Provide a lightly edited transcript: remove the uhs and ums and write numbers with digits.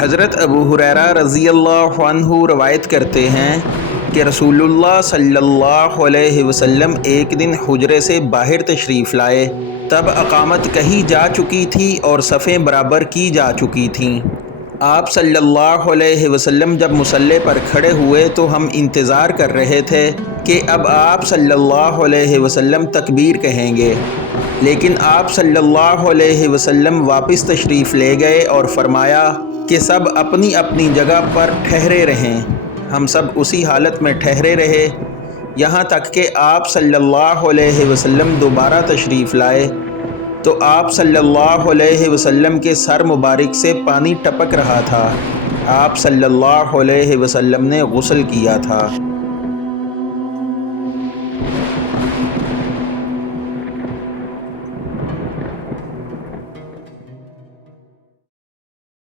حضرت ابو ہریرہ رضی اللہ عنہ روایت کرتے ہیں کہ رسول اللہ صلی اللہ علیہ وسلم ایک دن حجرے سے باہر تشریف لائے، تب اقامت کہی جا چکی تھی اور صفیں برابر کی جا چکی تھیں۔ آپ صلی اللہ علیہ وسلم جب مصلی پر کھڑے ہوئے تو ہم انتظار کر رہے تھے کہ اب آپ صلی اللہ علیہ وسلم تکبیر کہیں گے، لیکن آپ صلی اللہ علیہ وسلم واپس تشریف لے گئے اور فرمایا کہ سب اپنی اپنی جگہ پر ٹھہرے رہیں۔ ہم سب اسی حالت میں ٹھہرے رہے یہاں تک کہ آپ صلی اللہ علیہ وسلم دوبارہ تشریف لائے تو آپ صلی اللہ علیہ وسلم کے سر مبارک سے پانی ٹپک رہا تھا۔ آپ صلی اللہ علیہ وسلم نے غسل کیا تھا۔